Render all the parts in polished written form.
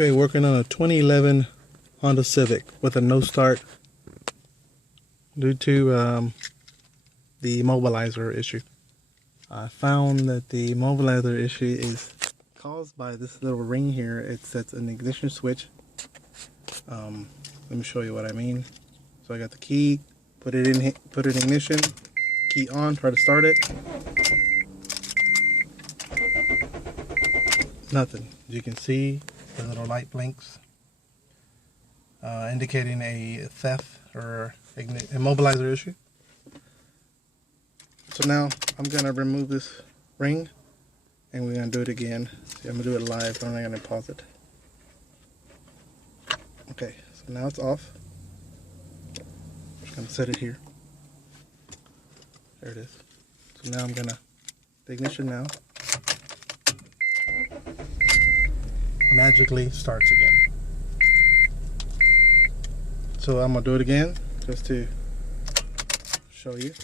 Okay, working on a 2011 Honda Civic with a no start due to the immobilizer issue. I found that the immobilizer issue is caused by this little ring here. It sets an ignition switch. Let me show you what I mean. So I got the key, put it in ignition, key on, try to start it. Nothing. As you can see, the little light blinks, indicating a theft or immobilizer issue. So now I'm gonna remove this ring and we're gonna do it again. See, I'm gonna do it live. I'm not gonna pause it. Okay, so now it's off. Just gonna set it here. There it is. So now I'm gonna the ignition now. Magically starts again. So I'm gonna do it again just to show you.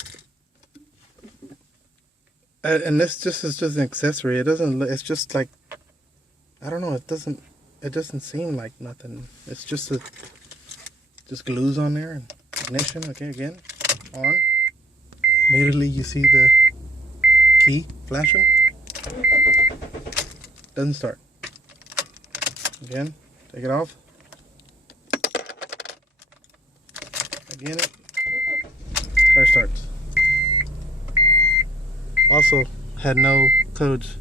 And this just is just an accessory. It doesn't. It's just like, I don't know. It doesn't seem like nothing. It's just just glues on there and ignition. Okay, again, on. Immediately you see the key flashing. Doesn't start. Again, take it off. Again, car starts. Also had no codes